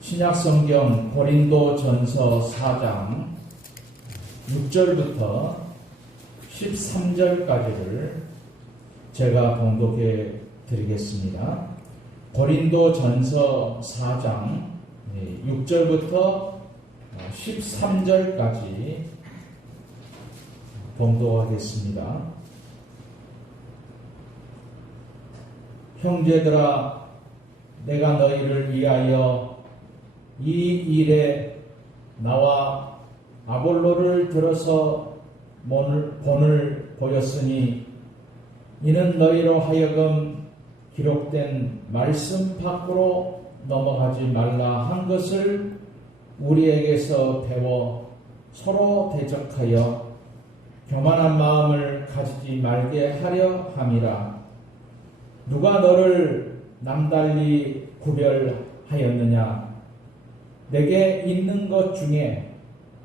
신약성경 고린도전서 4장 6절부터 13절까지를 제가 봉독해 드리겠습니다. 고린도전서 4장 6절부터 13절까지 봉독하겠습니다. 형제들아, 내가 너희를 위하여 이 일에 나와 아볼로를 들어서 본을 보였으니 이는 너희로 하여금 기록된 말씀 밖으로 넘어가지 말라 한 것을 우리에게서 배워 서로 대적하여 교만한 마음을 가지지 말게 하려 함이라. 누가 너를 남달리 구별하였느냐? 내게 있는 것 중에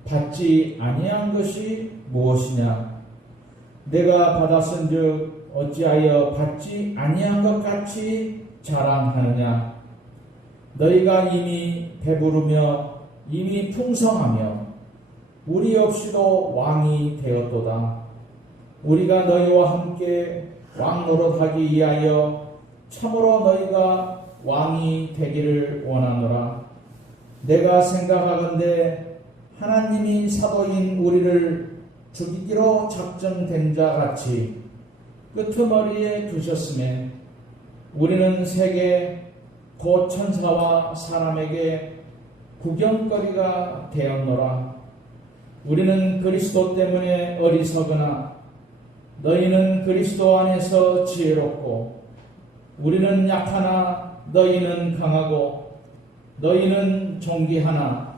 받지 아니한 것이 무엇이냐? 내가 받았은즉 어찌하여 받지 아니한 것 같이 자랑하느냐? 너희가 이미 배부르며 이미 풍성하며 우리 없이도 왕이 되었도다. 우리가 너희와 함께 왕 노릇하기 위하여 참으로 너희가 왕이 되기를 원하노라. 내가 생각하건대 하나님이 사도인 우리를 죽이기로 작정된 자 같이 끄트머리에 두셨음에 우리는 세계 곧 천사와 사람에게 구경거리가 되었노라. 우리는 그리스도 때문에 어리석으나 너희는 그리스도 안에서 지혜롭고 우리는 약하나 너희는 강하고 너희는 존귀하나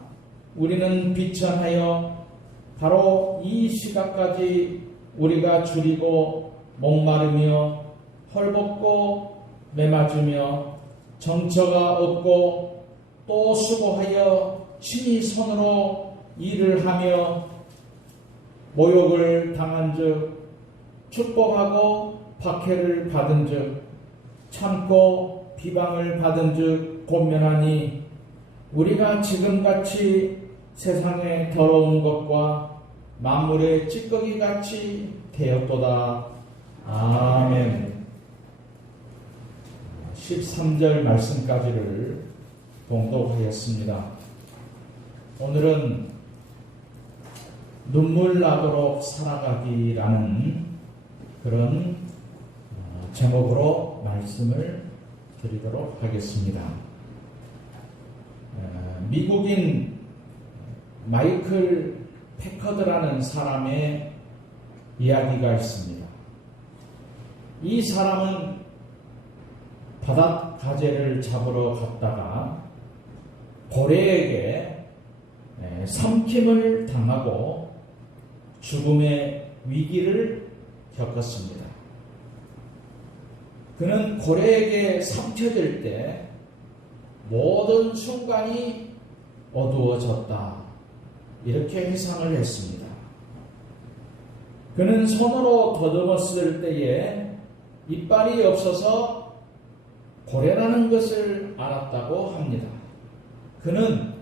우리는 비천하여 바로 이 시각까지 우리가 줄이고 목마르며 헐벗고 매맞으며 정처가 없고 또 수고하여 친히 손으로 일을 하며 모욕을 당한 즉 축복하고 박해를 받은 즉 참고 비방을 받은 즉 권면하니 우리가 지금같이 세상에 더러운 것과 만물의 찌꺼기같이 되었도다. 아멘. 13절 말씀까지를 봉독하였습니다. 오늘은 눈물 나도록 살아가기라는 그런 제목으로 말씀을 드리도록 하겠습니다. 미국인 마이클 패커드라는 사람의 이야기가 있습니다. 이 사람은 바닷가재를 잡으러 갔다가 고래에게 삼킴을 당하고 죽음의 위기를 겪었습니다. 그는 고래에게 삼켜질 때 모든 순간이 어두워졌다. 이렇게 회상을 했습니다. 그는 손으로 더듬었을 때에 이빨이 없어서 고래라는 것을 알았다고 합니다. 그는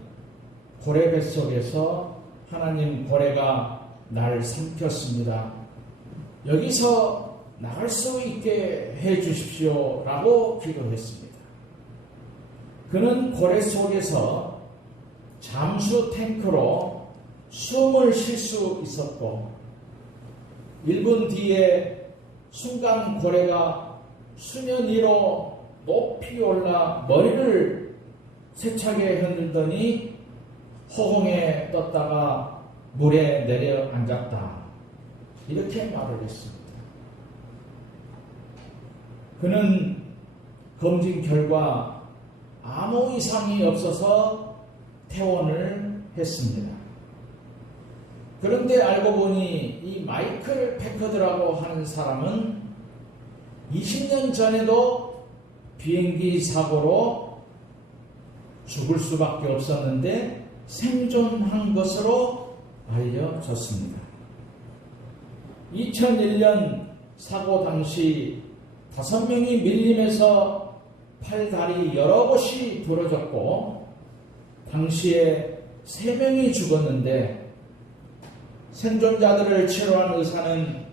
고래 뱃속에서 하나님, 고래가 날 삼켰습니다. 여기서 나갈 수 있게 해 주십시오 라고 기도했습니다. 그는 고래 속에서 잠수 탱크로 숨을 쉴 수 있었고 1분 뒤에 순간 고래가 수면 위로 높이 올라 머리를 세차게 흔들더니 허공에 떴다가 물에 내려앉았다. 이렇게 말을 했습니다. 그는 검진 결과 아무 이상이 없어서 퇴원을 했습니다. 그런데 알고 보니 이 마이클 패커드라고 하는 사람은 20년 전에도 비행기 사고로 죽을 수밖에 없었는데 생존한 것으로 알려졌습니다. 2001년 사고 당시 5명이 밀림에서 팔다리 여러 곳이 부러졌고 당시에 3명이 죽었는데 생존자들을 치료한 의사는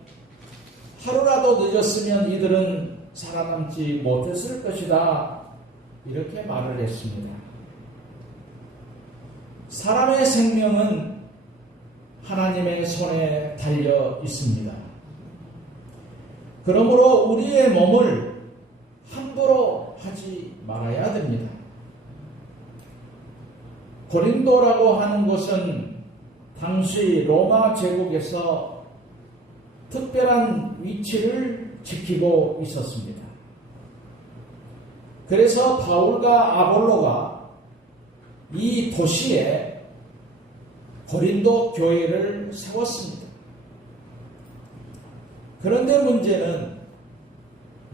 하루라도 늦었으면 이들은 살아남지 못했을 것이다, 이렇게 말을 했습니다. 사람의 생명은 하나님의 손에 달려 있습니다. 그러므로 우리의 몸을 함부로 하지 말아야 됩니다. 고린도라고 하는 곳은 당시 로마 제국에서 특별한 위치를 지키고 있었습니다. 그래서 바울과 아볼로가 이 도시에 고린도 교회를 세웠습니다. 그런데 문제는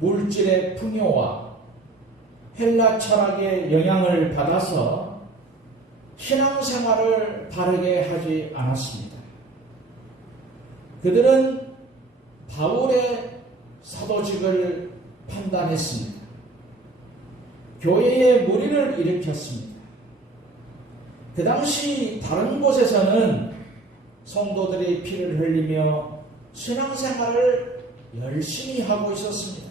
물질의 풍요와 헬라 철학의 영향을 받아서 신앙생활을 바르게 하지 않았습니다. 그들은 바울의 사도직을 판단했습니다. 교회에 무리를 일으켰습니다. 그 당시 다른 곳에서는 성도들이 피를 흘리며 신앙생활을 열심히 하고 있었습니다.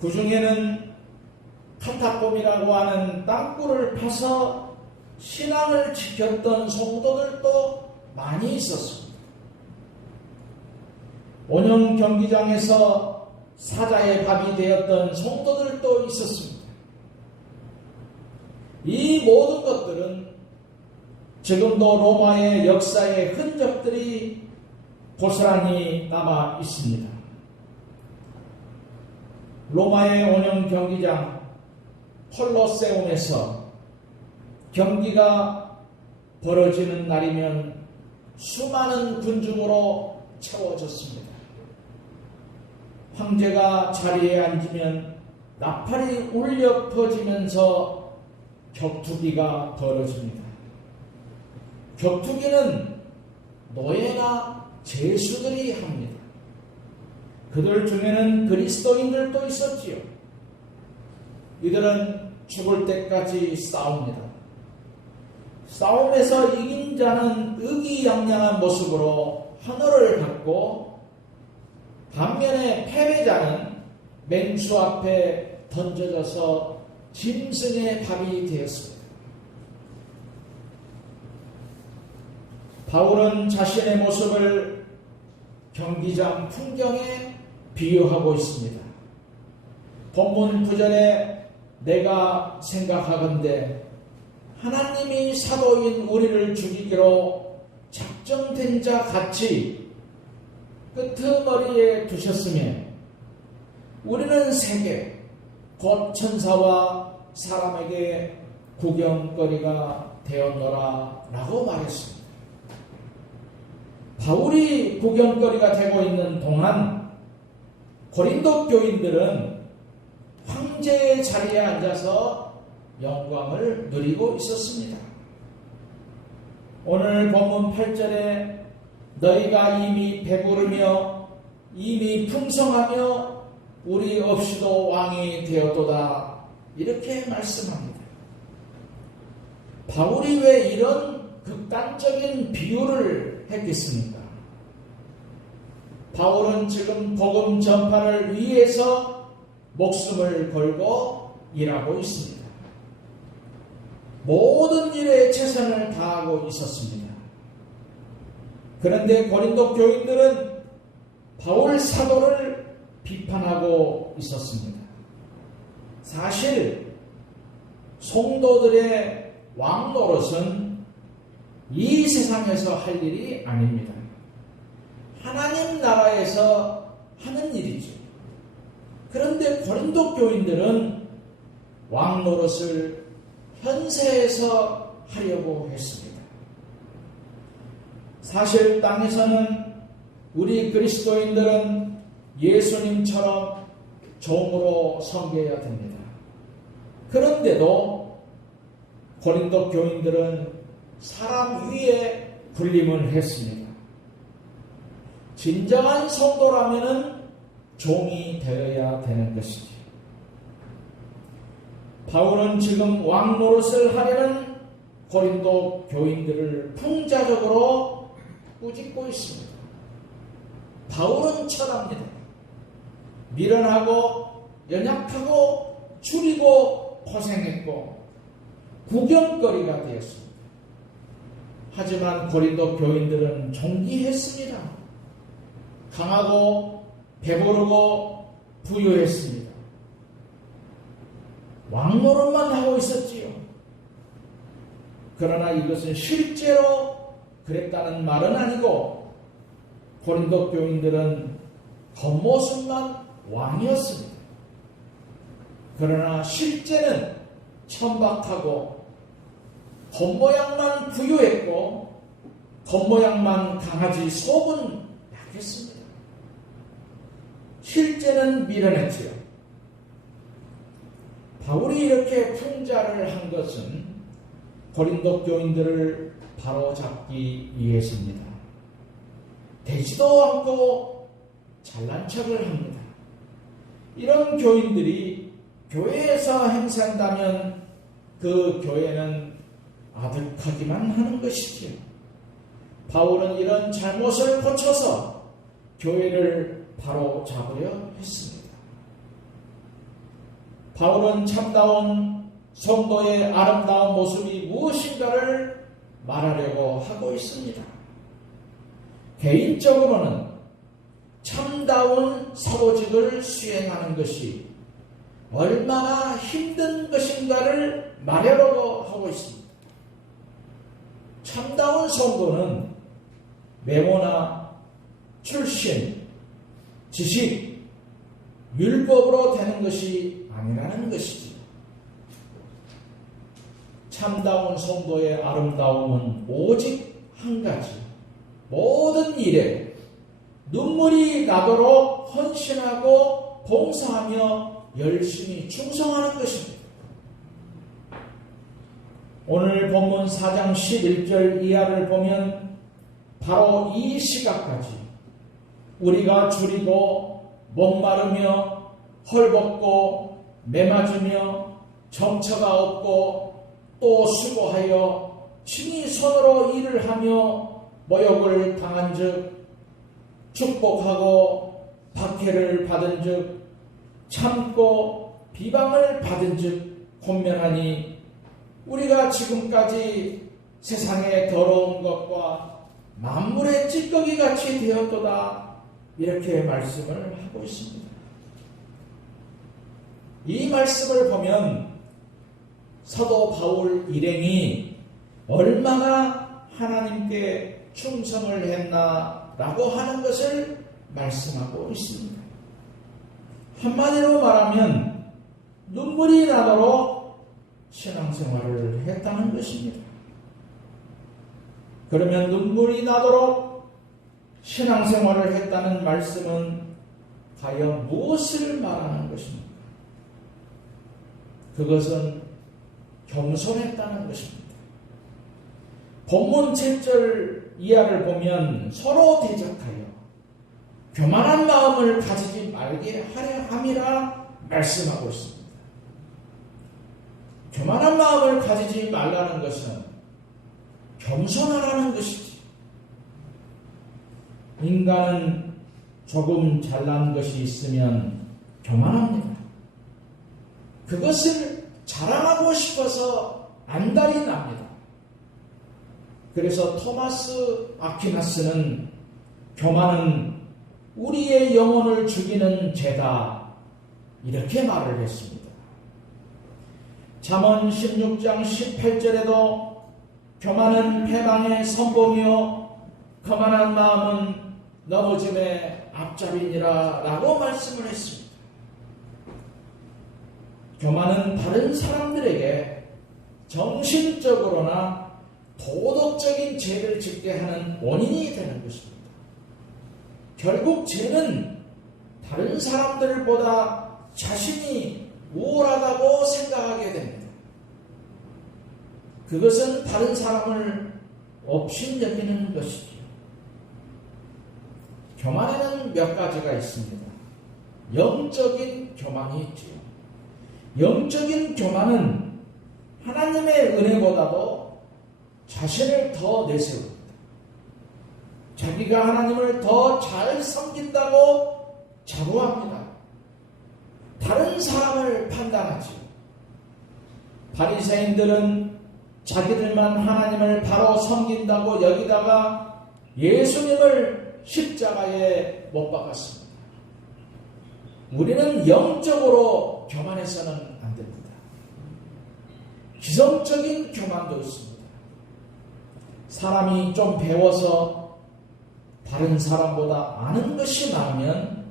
그 중에는 카타콤이라고 하는 땅굴을 파서 신앙을 지켰던 성도들도 많이 있었습니다. 원형 경기장에서 사자의 밥이 되었던 성도들도 있었습니다. 이 모든 것들은 지금도 로마의 역사의 흔적들이 고스란히 남아 있습니다. 로마의 원형 경기장 콜로세움에서 경기가 벌어지는 날이면 수많은 군중으로 채워졌습니다. 황제가 자리에 앉으면 나팔이 울려 퍼지면서 격투기가 벌어집니다. 격투기는 노예나 죄수들이 합니다. 그들 중에는 그리스도인들도 있었지요. 이들은 죽을 때까지 싸웁니다. 싸움에서 이긴 자는 의기양양한 모습으로 환호를 갖고, 반면에 패배자는 맹수 앞에 던져져서 짐승의 밥이 되었습니다. 바울은 자신의 모습을 경기장 풍경에 비유하고 있습니다. 본문 9절에 내가 생각하건대 하나님이 사도인 우리를 죽이기로 작정된 자 같이 끄트머리에 두셨으면 우리는 세계 곧 천사와 사람에게 구경거리가 되었노라 라고 말했습니다. 바울이 구경거리가 되고 있는 동안 고린도 교인들은 황제의 자리에 앉아서 영광을 누리고 있었습니다. 오늘 본문 8절에 너희가 이미 배부르며 이미 풍성하며 우리 없이도 왕이 되었도다, 이렇게 말씀합니다. 바울이 왜 이런 극단적인 비유를 했겠습니까? 바울은 지금 복음 전파를 위해서 목숨을 걸고 일하고 있습니다. 모든 일에 최선을 다하고 있었습니다. 그런데 고린도 교인들은 바울 사도를 비판하고 있었습니다. 사실 성도들의 왕 노릇은 이 세상에서 할 일이 아닙니다. 하나님 나라에서 하는 일이죠. 그런데 고린도 교인들은 왕 노릇을 현세에서 하려고 했습니다. 사실 땅에서는 우리 그리스도인들은 예수님처럼 종으로 섬겨야 됩니다. 그런데도 고린도 교인들은 사람 위에 군림을 했습니다. 진정한 성도라면은 종이 되어야 되는 것이지. 바울은 지금 왕 노릇을 하려는 고린도 교인들을 풍자적으로 꾸짖고 있습니다. 바울은 철합니다. 미련하고 연약하고 줄이고 고생했고 구경거리가 되었습니다. 하지만 고린도 교인들은 존귀했습니다. 강하고 배부르고 부유했습니다. 왕노릇만 하고 있었지요. 그러나 이것은 실제로 그랬다는 말은 아니고 고린도 교인들은 겉모습만 왕이었습니다. 그러나 실제는 천박하고 겉모양만 부유했고 겉모양만 강하지 속은 약했습니다. 실제는 미련했지요. 바울이 이렇게 풍자를 한 것은 고린도 교인들을 바로잡기 위해서입니다. 되지도 않고 잘난 척을 합니다. 이런 교인들이 교회에서 행사한다면 그 교회는 아득하기만 하는 것이지요. 바울은 이런 잘못을 고쳐서 교회를 바로잡으려 했습니다. 바울은 참다운 성도의 아름다운 모습이 무엇인가를 말하려고 하고 있습니다. 개인적으로는 참다운 사도직을 수행하는 것이 얼마나 힘든 것인가를 말하려고 하고 있습니다. 참다운 성도는 메모나 출신, 지식, 율법으로 되는 것이 아니라는 것이지. 참다운 성도의 아름다움은 오직 한 가지. 모든 일에 눈물이 나도록 헌신하고 봉사하며 열심히 충성하는 것입니다. 오늘 본문 4장 11절 이하를 보면 바로 이 시각까지 우리가 줄이고 목마르며 헐벗고 매맞으며 정처가 없고 또 수고하여 친히 손으로 일을 하며 모욕을 당한 즉 축복하고 박해를 받은 즉 참고 비방을 받은 즉 권면하니 우리가 지금까지 세상의 더러운 것과 만물의 찌꺼기 같이 되었도다 이렇게 말씀을 하고 있습니다. 이 말씀을 보면 사도 바울 일행이 얼마나 하나님께 충성을 했나라고 하는 것을 말씀하고 있습니다. 한마디로 말하면 눈물이 나도록 신앙생활을 했다는 것입니다. 그러면 눈물이 나도록 신앙생활을 했다는 말씀은 과연 무엇을 말하는 것입니까? 그것은 겸손했다는 것입니다. 본문 7절 이하를 보면 서로 대적하여 교만한 마음을 가지지 말게 하려 함이라 말씀하고 있습니다. 교만한 마음을 가지지 말라는 것은 겸손하라는 것이지. 인간은 조금 잘난 것이 있으면 교만합니다. 그것을 자랑하고 싶어서 안달이 납니다. 그래서 토마스 아퀴나스는 교만은 우리의 영혼을 죽이는 죄다 이렇게 말을 했습니다. 잠언 16장 18절에도 교만은 패망의 선봉이요 거만한 마음은 넘어짐의 앞잡이니라 라고 말씀을 했습니다. 교만은 다른 사람들에게 정신적으로나 도덕적인 죄를 짓게 하는 원인이 되는 것입니다. 결국 죄는 다른 사람들보다 자신이 우월하다고 생각하게 됩니다. 그것은 다른 사람을 업신여기는 것이죠. 교만에는 몇 가지가 있습니다. 영적인 교만이 있지요. 영적인 교만은 하나님의 은혜보다도 자신을 더 내세웁니다. 자기가 하나님을 더 잘 섬긴다고 자부합니다. 다른 사람을 판단하지. 바리새인들은 자기들만 하나님을 바로 섬긴다고 여기다가 예수님을 십자가에 못 박았습니다. 우리는 영적으로 교만해서는 안 됩니다. 기성적인 교만도 있습니다. 사람이 좀 배워서 다른 사람보다 아는 것이 많으면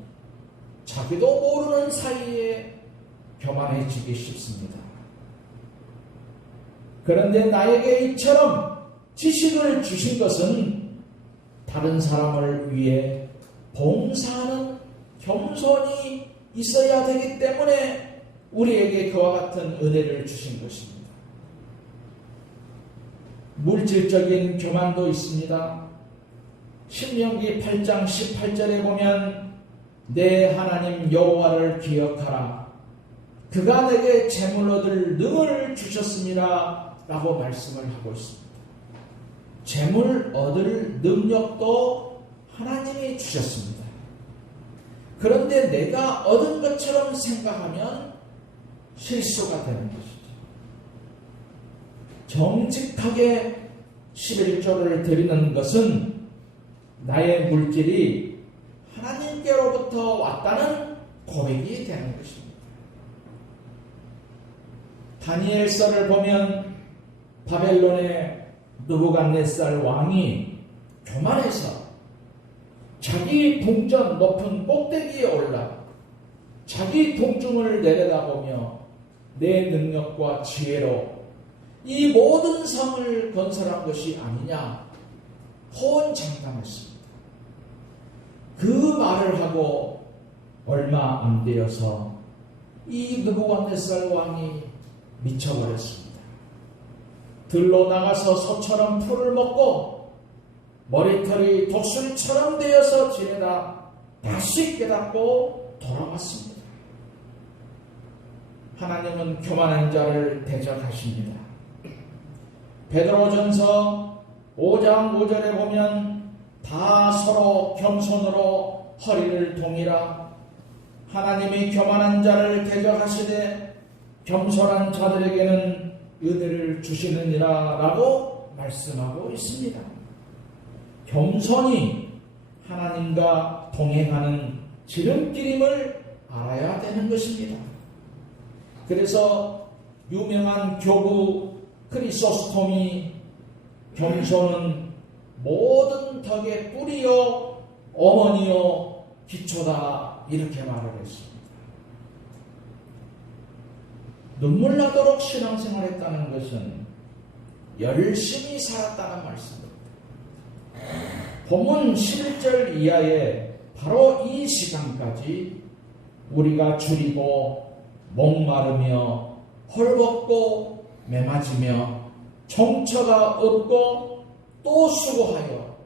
자기도 모르는 사이에 교만해지기 쉽습니다. 그런데 나에게 이처럼 지식을 주신 것은 다른 사람을 위해 봉사하는 겸손이 있어야 되기 때문에 우리에게 그와 같은 은혜를 주신 것입니다. 물질적인 교만도 있습니다. 신명기 8장 18절에 보면 내 하나님 여호와를 기억하라. 그가 내게 재물 얻을 능을 주셨습니다. 라고 말씀을 하고 있습니다. 재물 얻을 능력도 하나님이 주셨습니다. 그런데 내가 얻은 것처럼 생각하면 실수가 되는 것이죠. 정직하게 11조를 드리는 것은 나의 물질이 하나님께로부터 왔다는 고백이 되는 것입니다. 다니엘서를 보면 바벨론의 느부갓네살 왕이 교만해서 자기 궁전 높은 꼭대기에 올라 자기 동중을 내려다보며 내 능력과 지혜로 이 모든 성을 건설한 것이 아니냐 호언장담했습니다. 그 말을 하고 얼마 안 되어서 이 느부갓네살 왕이 미쳐버렸습니다. 들로 나가서 소처럼 풀을 먹고 머리털이 독수리처럼 되어서 지내다 다시 깨닫고 돌아왔습니다. 하나님은 교만한 자를 대적하십니다. 베드로전서 5장 5절에 보면 다 서로 겸손으로 허리를 동이라. 하나님이 교만한 자를 대적하시되 겸손한 자들에게는 은혜를 주시느니라 라고 말씀하고 있습니다. 겸손이 하나님과 동행하는 지름길임을 알아야 되는 것입니다. 그래서 유명한 교부 크리소스톰이 겸손은 모든 덕의 뿌리요 어머니요 기초다 이렇게 말을 했습니다. 눈물 나도록 신앙생활했다는 것은 열심히 살았다는 말씀입니다. 본문 11절 이하에 바로 이 시간까지 우리가 줄이고 목마르며 헐벗고 매맞으며 정처가 없고 또 수고하여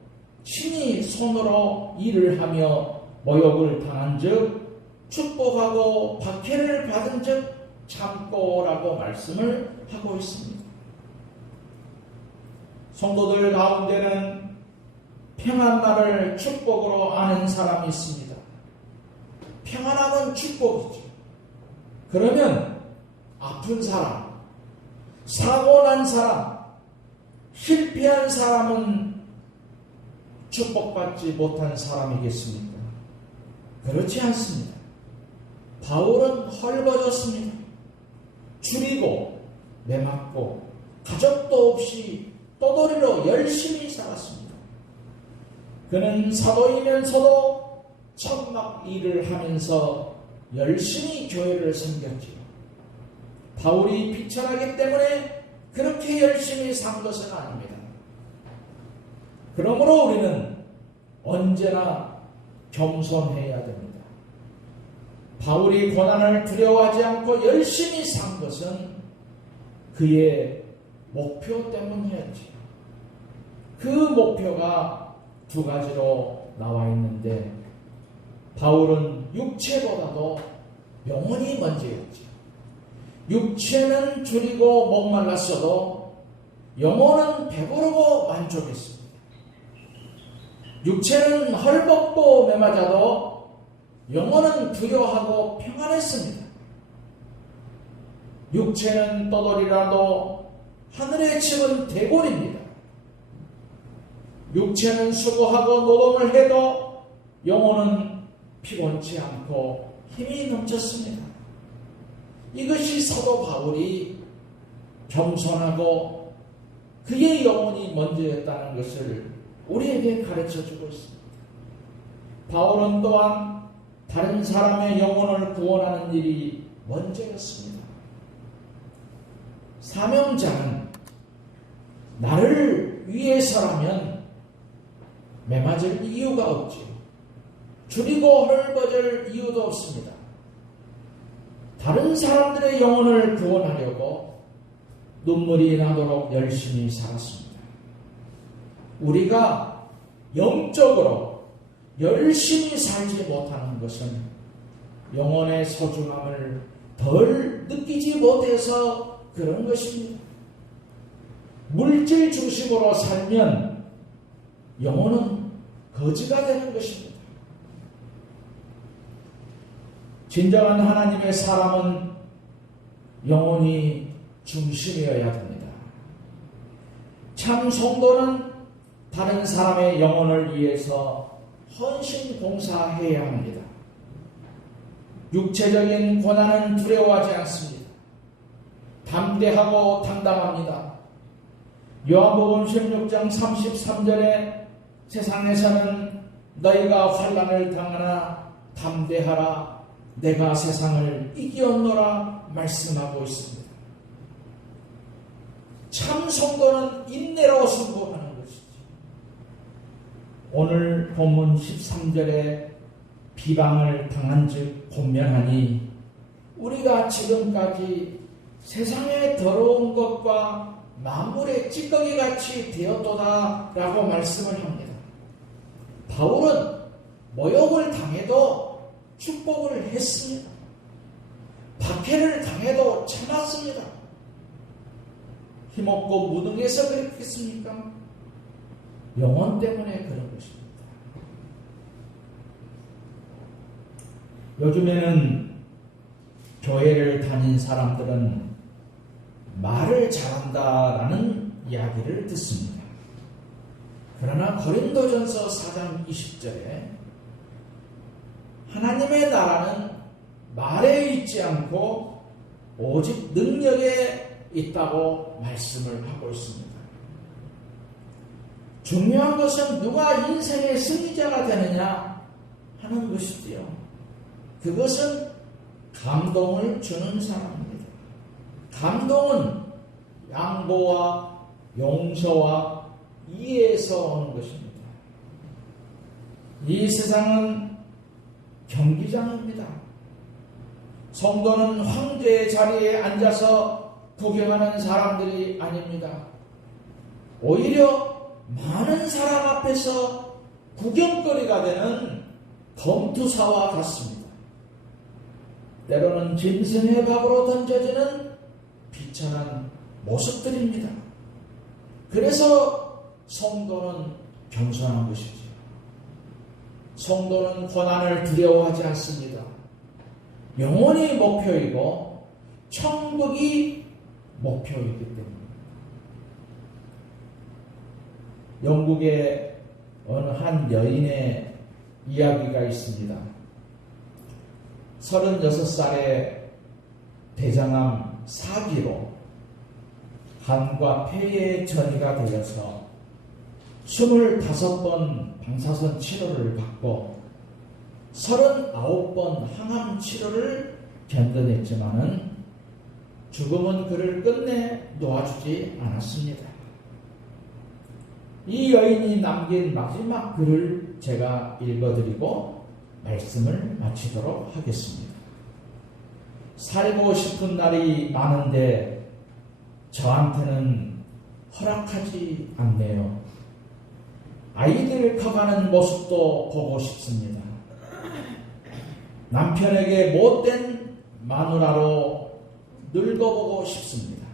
친히 손으로 일을 하며 모욕을 당한 즉 축복하고 박해를 받은 즉 참고라고 말씀을 하고 있습니다. 성도들 가운데는 평안날을 축복으로 아는 사람이 있습니다. 평안함은 축복이죠. 그러면 아픈 사람, 사고난 사람, 실패한 사람은 축복받지 못한 사람이겠습니까? 그렇지 않습니다. 바울은 헐벗었습니다. 줄이고 매맞고 가족도 없이 떠돌이로 열심히 살았습니다. 그는 사도이면서도 천막 일을 하면서 열심히 교회를 섬겼지요. 바울이 비천하기 때문에 그렇게 열심히 산 것은 아닙니다. 그러므로 우리는 언제나 겸손해야 됩니다. 바울이 고난을 두려워하지 않고 열심히 산 것은 그의 목표 때문이었지요. 그 목표가 두 가지로 나와 있는데 바울은 육체보다도 영혼이 먼저였지요. 육체는 줄이고 목말랐어도 영혼은 배부르고 만족했습니다. 육체는 헐벗고 매맞아도 영혼은 부여하고 평안했습니다. 육체는 떠돌이라도 하늘의 집은 대골입니다. 육체는 수고하고 노동을 해도 영혼은 피곤치 않고 힘이 넘쳤습니다. 이것이 사도 바울이 겸손하고 그의 영혼이 먼저였다는 것을 우리에게 가르쳐주고 있습니다. 바울은 또한 다른 사람의 영혼을 구원하는 일이 먼저였습니다. 사명자는 나를 위해서라면 매맞을 이유가 없지요. 줄이고 헐벗을 이유도 없습니다. 다른 사람들의 영혼을 구원하려고 눈물이 나도록 열심히 살았습니다. 우리가 영적으로 열심히 살지 못하는 것은 영혼의 소중함을 덜 느끼지 못해서 그런 것입니다. 물질 중심으로 살면 영혼은 거지가 되는 것입니다. 진정한 하나님의 사람은 영혼이 중심이어야 됩니다. 참 성도는 다른 사람의 영혼을 위해서 헌신 봉사해야 합니다. 육체적인 고난은 두려워하지 않습니다. 담대하고 당당합니다. 요한복음 16장 33절에 세상에서는 너희가 환난을 당하나 담대하라 내가 세상을 이기었노라 말씀하고 있습니다. 참 성도는 인내로 승부하는 것이지. 오늘 본문 13절에 비방을 당한 즉 권면하니 우리가 지금까지 세상의 더러운 것과 만물의 찌꺼기같이 되었도다 라고 말씀을 합니다. 바울은 모욕을 당해도 축복을 했습니다. 박해를 당해도 참았습니다. 힘없고 무능해서 그랬겠습니까? 영혼 때문에 그런 것입니다. 요즘에는 교회를 다닌 사람들은 말을 잘한다라는 이야기를 듣습니다. 그러나 고린도전서 4장 20절에 하나님의 나라는 말에 있지 않고 오직 능력에 있다고 말씀을 하고 있습니다. 중요한 것은 누가 인생의 승리자가 되느냐 하는 것이지요. 그것은 감동을 주는 사람입니다. 감동은 양보와 용서와 이해에서 오는 것입니다. 이 세상은 경기장입니다. 성도는 황제의 자리에 앉아서 구경하는 사람들이 아닙니다. 오히려 많은 사람 앞에서 구경거리가 되는 검투사와 같습니다. 때로는 짐승의 밥으로 던져지는 비천한 모습들입니다. 그래서 성도는 겸손한 것이지요. 성도는 고난을 두려워하지 않습니다. 영혼이 목표이고 천국이 목표이기 때문입니다. 영국의 어느 한 여인의 이야기가 있습니다. 36살의 대장암 4기로 간과 폐에 전이가 되어서 25번 방사선 치료를 받고 39번 항암 치료를 견뎌냈지만은 죽음은 그를 끝내 놓아주지 않았습니다. 이 여인이 남긴 마지막 글을 제가 읽어드리고 말씀을 마치도록 하겠습니다. 살고 싶은 날이 많은데 저한테는 허락하지 않네요. 아이들 커가는 모습도 보고 싶습니다. 남편에게 못된 마누라로 늙어보고 싶습니다.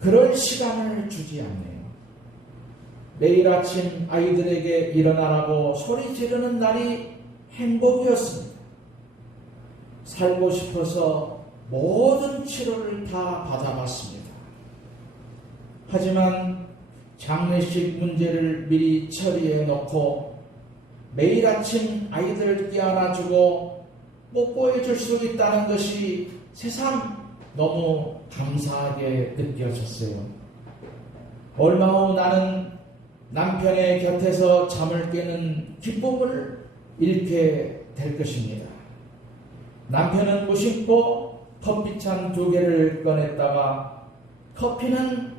그럴 시간을 주지 않네요. 매일 아침 아이들에게 일어나라고 소리 지르는 날이 행복이었습니다. 살고 싶어서 모든 치료를 다 받아봤습니다. 하지만 장례식 문제를 미리 처리해 놓고 매일 아침 아이들을 깨어나주고 뽀뽀해 줄 수 있다는 것이 새삼 너무 감사하게 느껴졌어요. 얼마 후 나는 남편의 곁에서 잠을 깨는 기쁨을 잃게 될 것입니다. 남편은 무심코 커피잔 2개를 꺼냈다가 커피는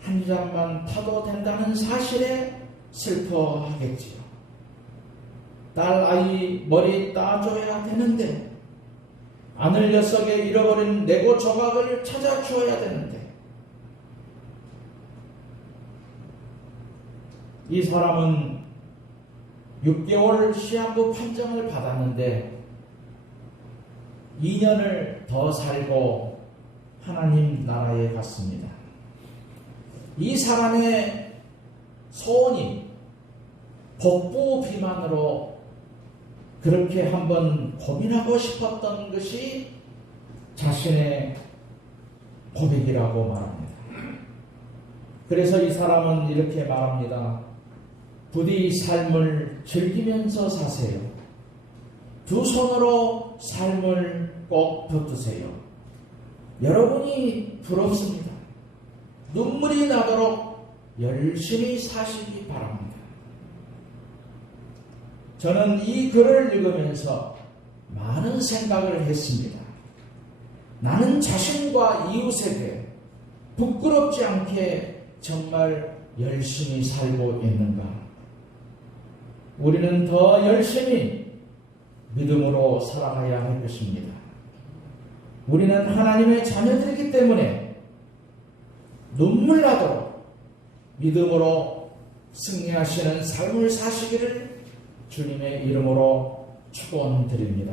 한 잔만 타도 된다는 사실에 슬퍼하겠지요. 딸 아이 머리 따줘야 되는데, 아들 녀석의 잃어버린 레고 조각을 찾아주어야 되는데, 이 사람은 6개월 시한부 판정을 받았는데 2년을 더 살고 하나님 나라에 갔습니다. 이 사람의 소원이 복부 비만으로 그렇게 한번 고민하고 싶었던 것이 자신의 고백이라고 말합니다. 그래서 이 사람은 이렇게 말합니다. 부디 삶을 즐기면서 사세요. 두 손으로 삶을 꼭 붙드세요. 여러분이 부럽습니다. 눈물이 나도록 열심히 사시기 바랍니다. 저는 이 글을 읽으면서 많은 생각을 했습니다. 나는 자신과 이웃에게 부끄럽지 않게 정말 열심히 살고 있는가? 우리는 더 열심히 믿음으로 살아가야 할 것입니다. 우리는 하나님의 자녀들이기 때문에 눈물 나도록 믿음으로 승리하시는 삶을 사시기를 주님의 이름으로 축원드립니다.